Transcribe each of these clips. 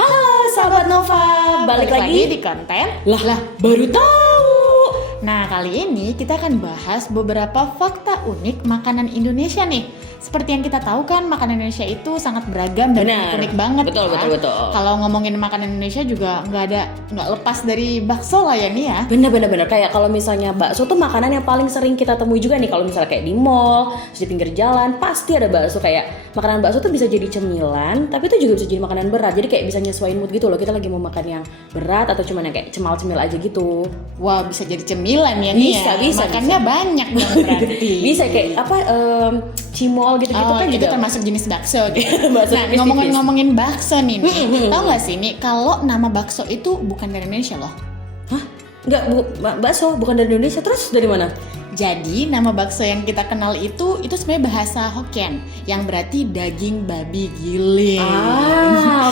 Halo sahabat Nova, balik lagi di konten lah baru tahu. Nah, kali ini kita akan bahas beberapa fakta unik makanan Indonesia nih. Seperti yang kita tahu kan, makanan Indonesia itu sangat beragam dan Benar. unik banget. Betul, kan? betul. Kalau ngomongin makanan Indonesia juga nggak lepas dari bakso lah ya nih ya. Bener kayak kalau misalnya bakso tuh makanan yang paling sering kita temui juga nih. Kalau misalnya kayak di mall, terus di pinggir jalan pasti ada bakso. Kayak makanan bakso tuh bisa jadi cemilan, tapi itu juga bisa jadi makanan berat. Jadi kayak bisa nyesuaiin mood gitu loh. Kita lagi mau makan yang berat atau cuma yang kayak cemal-cemil aja gitu. Wah, bisa jadi cemilan ya nih ya. Bisa. Makannya banyak dong berarti. Bisa kayak apa cimol gitu-gitu kan itu juga termasuk jenis bakso gitu. Bakso Nah, tipis-tipis. ngomongin bakso nih. Tahu nggak sih nih kalau nama bakso itu bukan dari Indonesia loh. Hah? Enggak, bakso bukan dari Indonesia. Terus dari mana? Jadi nama bakso yang kita kenal itu sebenarnya bahasa Hokkien yang berarti daging babi giling.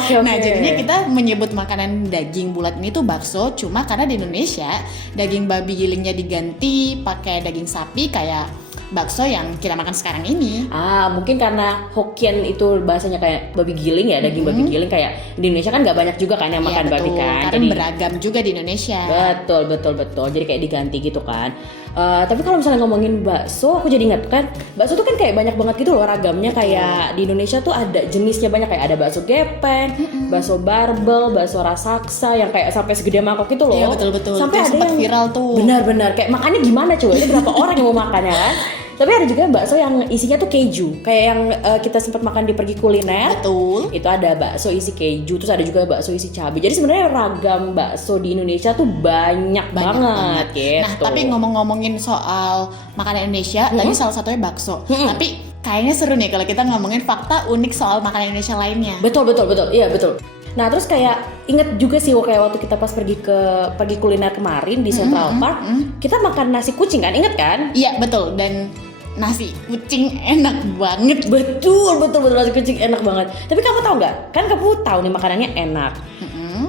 Oke. Nah, jadinya kita menyebut makanan daging bulat ini tuh bakso, cuma karena di Indonesia daging babi gilingnya diganti pakai daging sapi kayak bakso yang kita makan sekarang ini. Mungkin karena Hokkien itu bahasanya kayak babi giling ya, daging babi giling. Kayak di Indonesia kan nggak banyak juga kan yang makan babi kan. Karena Jadi beragam juga di Indonesia. betul. Jadi kayak diganti gitu kan. Tapi kalau misalnya ngomongin bakso, aku jadi ingat kan, bakso tuh kan kayak banyak banget gitu loh ragamnya. Kayak di Indonesia tuh ada jenisnya banyak, kayak ada bakso gepeng, bakso barbel, bakso raksasa yang kayak sampai segede mangkok gitu loh. Iya, betul. Sampai Itu ada sempat yang viral tuh. Benar. Kayak makannya gimana coba? Itu berapa orang yang mau makannya kan? Tapi ada juga bakso yang isinya tuh keju, kayak yang kita sempat makan di Pergi Kuliner. Betul. Itu ada bakso isi keju, terus ada juga bakso isi cabai. Jadi sebenarnya ragam bakso di Indonesia tuh banyak banget gitu. Nah, tapi ngomongin soal makanan Indonesia, tadi salah satunya bakso. Tapi kayaknya seru nih kalau kita ngomongin fakta unik soal makanan Indonesia lainnya. Betul. Iya, betul. Nah, terus kayak inget juga sih kayak waktu kita pas pergi kuliner kemarin di Central Park, kita makan nasi kucing kan, inget kan? Iya, betul. Dan nasi kucing enak banget. Betul, nasi kucing enak banget. Tapi kamu tahu nggak? Kan kamu tahu nih makanannya enak.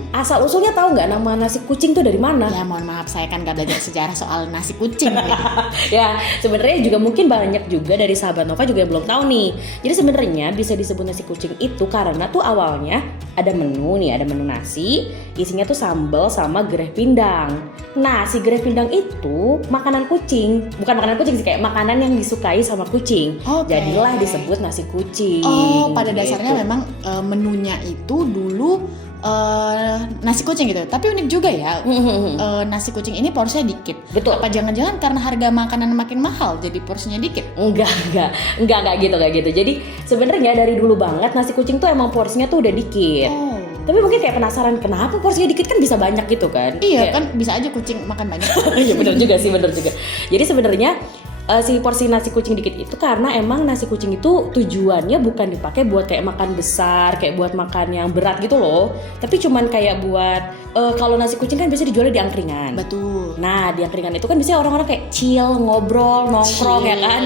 Asal usulnya tahu nggak nama nasi kucing tuh dari mana? Ya, mohon maaf, saya kan gak belajar sejarah soal nasi kucing gitu. Ya, sebenarnya juga mungkin banyak juga dari sahabat Nova juga yang belum tahu nih. Jadi sebenarnya bisa disebut nasi kucing itu karena tuh awalnya ada menu nasi, isinya tuh sambal sama gereh pindang. Nah, si gereh pindang itu makanan kucing, bukan makanan kucing sih, kayak makanan yang disukai sama kucing. Oke. Jadilah disebut nasi kucing. Oh, pada gitu. dasarnya memang menunya itu dulu nasi kucing gitu. Tapi unik juga ya, nasi kucing ini porsinya dikit. Betul. Apa jangan-jangan karena harga makanan makin mahal jadi porsinya dikit? Enggak gitu. Jadi sebenarnya dari dulu banget nasi kucing tuh emang porsinya tuh udah dikit. Oh. Tapi mungkin kayak penasaran kenapa porsinya dikit, kan bisa banyak gitu kan? Iya, Kayak- kan bisa aja kucing makan banyak. Iya benar juga. Jadi sebenarnya si porsi nasi kucing dikit itu karena emang nasi kucing itu tujuannya bukan dipakai buat kayak makan besar, kayak buat makan yang berat gitu loh. Tapi cuman kayak buat kalau nasi kucing kan biasanya dijualnya di angkringan. Betul. Nah, di angkringan itu kan biasanya orang-orang kayak chill, ngobrol, nongkrong ya kan,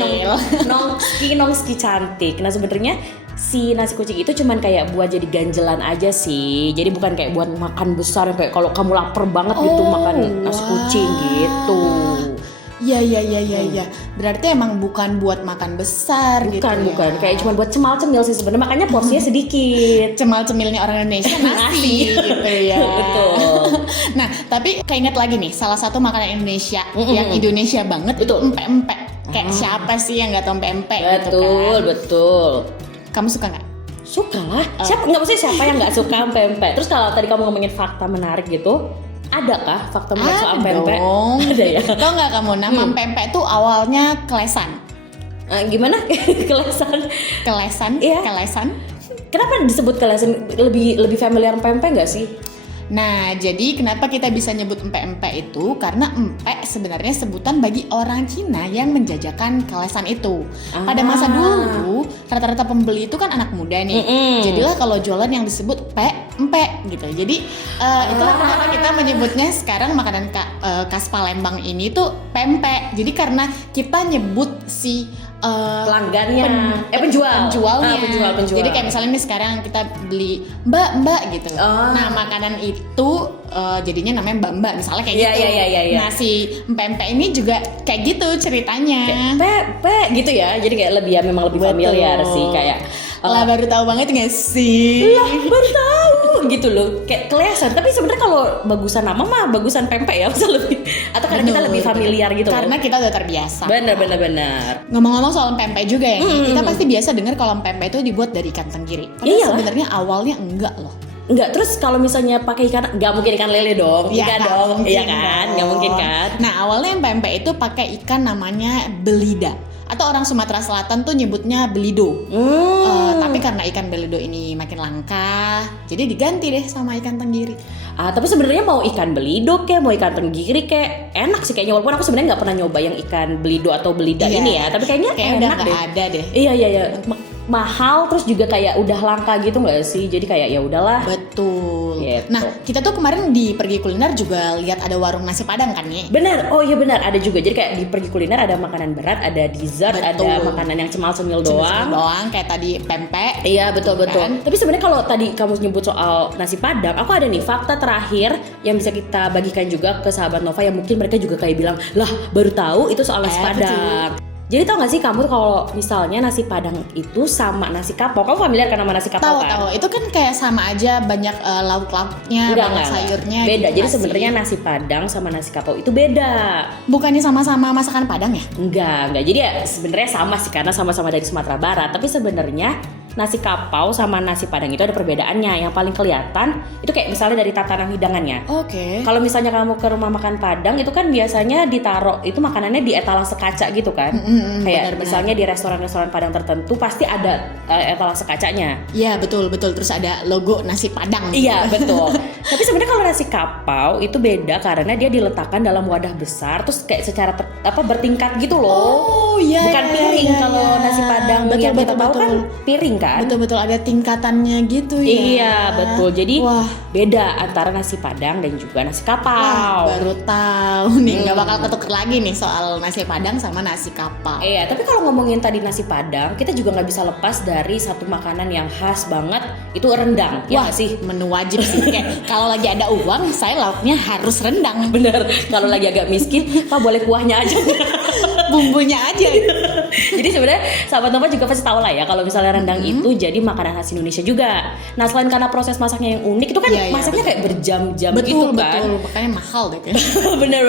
nongski cantik. Nah, sebenarnya si nasi kucing itu cuman kayak buat jadi ganjelan aja sih. Jadi bukan kayak buat makan besar yang kayak kalau kamu lapar banget gitu makan nasi kucing gitu. Iya. Berarti emang bukan buat makan besar gitu. Bukan. Kayak cuma buat cemal-cemil sih sebenarnya, makanya porsinya sedikit. Cemal-cemilnya orang Indonesia nasi gitu ya. Betul. Nah, tapi keinget lagi nih, salah satu makanan Indonesia yang Indonesia banget itu empek-empek. Kayak siapa sih yang nggak tahu empek-empek gitu kan? Betul. Kamu suka nggak? Suka lah. Siapa yang nggak suka pempek? Terus kalau tadi kamu ngomongin fakta menarik gitu, adakah fakta menarik soal pempek? Dong. Ada ya. Tahu nggak kamu nama pempek tuh awalnya kelesan. Gimana? Kelesan? Iya. Kelesan. Kenapa disebut kelesan? Lebih familiar pempek nggak sih? Nah, jadi kenapa kita bisa nyebut empek-empek itu? Karena empek sebenarnya sebutan bagi orang Cina yang menjajakan kelesan itu. Pada masa dulu, rata-rata pembeli itu kan anak muda nih. Jadilah kalau jualan yang disebut empek gitu. Jadi itulah kenapa kita menyebutnya sekarang makanan khas Palembang ini tuh pempek. Jadi karena kita nyebut si pelanggannya, penjualnya. Penjual. Jadi kayak misalnya nih sekarang kita beli mbak gitu. Nah, makanan itu jadinya namanya mbak misalnya kayak gitu. Iya. Nah, si empek-empek ini juga kayak gitu ceritanya. Kayak gitu ya. Jadi kayak memang lebih familiar sih kayak. Lah baru tahu banget nggak sih? Lah baru tahu gitu gitu loh, kayak kelihatan. Tapi sebenarnya kalau bagusan nama mah bagusan pempek ya, bisa lebih. Atau karena kita lebih familiar gitu. Karena kita udah terbiasa. Benar. Ngomong-ngomong soal pempek juga ya, kita pasti biasa dengar kalau pempek itu dibuat dari ikan tenggiri. Padahal sebenarnya awalnya enggak loh. Enggak, terus kalau misalnya pakai ikan, nggak mungkin ikan lele dong, Ya, dong, iya kan, nggak mungkin kan. Nah awalnya pempek itu pakai ikan namanya belida, atau orang Sumatera Selatan tuh nyebutnya belido. Tapi karena ikan belido ini makin langka, jadi diganti deh sama ikan tenggiri. Tapi sebenarnya mau ikan belido kayak mau ikan tenggiri kayak enak sih kayaknya, walaupun aku sebenarnya nggak pernah nyoba yang ikan belido atau belida ini ya, tapi kayaknya udah enak nggak deh. ada deh. Iya. Mahal terus juga kayak udah langka gitu nggak sih, jadi kayak ya udahlah. Betul. Gitu. Nah kita tuh kemarin di pergi kuliner juga lihat ada warung nasi padang kan nih. Benar, oh iya benar, ada juga. Jadi kayak di pergi kuliner ada makanan berat, ada dessert, Betul. ada makanan yang cemal-cemil doang. Kayak tadi pempek. Iya betul. Kan? Tapi sebenarnya kalau tadi kamu nyebut soal nasi padang, aku ada nih fakta terakhir yang bisa kita bagikan juga ke sahabat Nova yang mungkin mereka juga kayak bilang, lah baru tahu itu soal nasi padang. Jadi tau gak sih kamu kalau misalnya nasi padang itu sama nasi kapau, kamu familiar kan sama nasi kapau kan? Tahu. Itu kan kayak sama aja, banyak lauk-lauknya, banyak sayurnya. Beda. Gitu jadi sebenarnya nasi padang sama nasi kapau itu beda. Bukannya sama-sama masakan Padang ya? Enggak. Jadi ya sebenarnya sama sih karena sama-sama dari Sumatera Barat. Tapi sebenarnya nasi kapau sama nasi padang itu ada perbedaannya. Yang paling kelihatan itu kayak misalnya dari tatanan hidangannya. Oke. Kalau misalnya kamu ke rumah makan Padang itu kan biasanya ditaruh itu makanannya di etalase kaca gitu kan. Kayak benar-benar. misalnya di restoran-restoran Padang tertentu pasti ada etalase kacanya. Iya betul. Terus ada logo nasi Padang. Iya betul. Tapi sebenarnya kalau nasi kapau itu beda karena dia diletakkan dalam wadah besar terus kayak secara bertingkat gitu loh. Oh iya. Bukan piring kalau nasi Padang yang kita tahu kan piring kan. Betul ada tingkatannya gitu ya. Iya betul. Jadi wah, beda antara nasi Padang dan juga nasi kapau. baru tahu nih, nggak bakal ketuker lagi nih soal nasi Padang sama nasi kapau. Iya, tapi kalau ngomongin tadi nasi Padang, kita juga nggak bisa lepas dari satu makanan yang khas banget, itu rendang. Ya Wah, nggak sih? menu wajib sih. Kayak kalau lagi ada uang, saya lauknya harus rendang. Bener. Kalau lagi agak miskin, Pak boleh kuahnya aja. Bumbunya aja. Jadi sebenarnya sahabat Nova juga pasti tahu lah ya kalau misalnya rendang itu jadi makanan khas Indonesia juga. Nah selain karena proses masaknya yang unik, itu kan masaknya kayak berjam-jam gitu kan. Betul, makanya mahal deh kayaknya. Bener.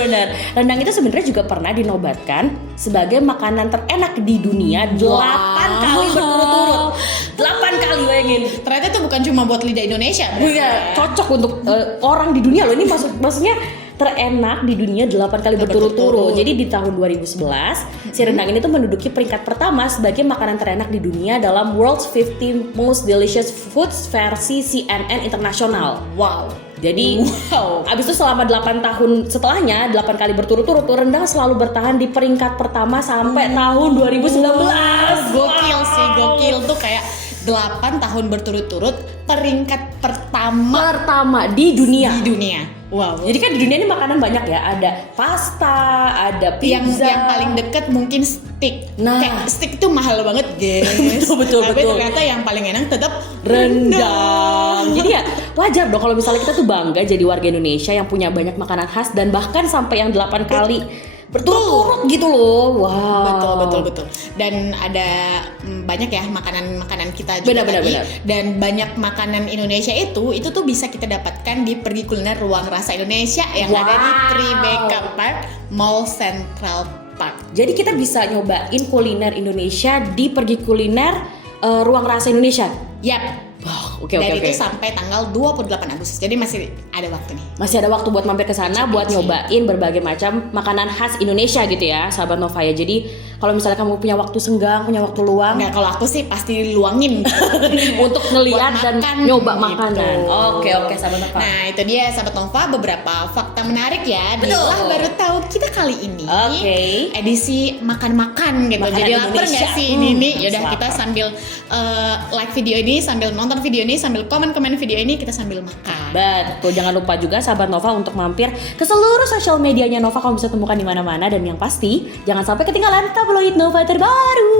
Rendang itu sebenarnya juga pernah dinobatkan sebagai makanan terenak di dunia 8 kali berturut-turut. 8 kali, bayangin. Ternyata itu bukan cuma buat lidah Indonesia. Iya, cocok untuk orang di dunia loh. Ini maksudnya terenak di dunia 8 kali berturut-turut. Jadi di tahun 2011 si rendang ini tuh menduduki peringkat pertama sebagai makanan terenak di dunia dalam World's 50 Most Delicious Foods versi CNN International. Wow. Jadi abis itu selama 8 tahun setelahnya 8 kali berturut-turut rendang selalu bertahan di peringkat pertama sampai tahun 2019. Gokil tuh kayak 8 tahun berturut-turut peringkat pertama di dunia. Wow. Jadi kan di dunia ini makanan banyak ya, ada pasta, ada pizza. Yang paling deket mungkin steak. Nah, kayak steak tuh mahal banget, guys. betul. Tapi ternyata yang paling enak tetap rendang. Jadi ya wajar dong kalau misalnya kita tuh bangga jadi warga Indonesia yang punya banyak makanan khas dan bahkan sampai yang 8 kali berturut-turut gitu loh. Wow. Betul. Dan ada banyak ya makanan kita juga benar. Dan banyak makanan Indonesia itu tuh bisa kita dapatkan di Pergi Kuliner Ruang Rasa Indonesia yang ada di Tribeca Park, Mall Central Park. Jadi kita bisa nyobain kuliner Indonesia di Pergi Kuliner Ruang Rasa Indonesia. Yap. Oke. Itu sampai tanggal 28 Agustus. Jadi masih ada waktu nih. Masih ada waktu buat mampir ke sana buat nyobain berbagai macam makanan khas Indonesia gitu ya, sahabat Nova ya. Jadi kalau misalnya kamu punya waktu senggang, punya waktu luang, nggak, kalau aku sih pasti luangin untuk ngeliat dan nyoba gitu. makanan. Oke, sahabat Nova. Nah, itu dia sahabat Nova beberapa fakta menarik ya. Betul. Lah baru tahu kita kali ini. Edisi makan-makan gitu. Makanan jadi lapar nggak sih ini? Yaudah lapar. kita sambil like video ini, sambil nonton video ini, sambil komen-komen video ini, kita sambil makan. Betul, jangan lupa juga sahabat Nova untuk mampir ke seluruh sosial medianya Nova, kamu bisa temukan di mana-mana, dan yang pasti jangan sampai ketinggalan tabloid Nova terbaru.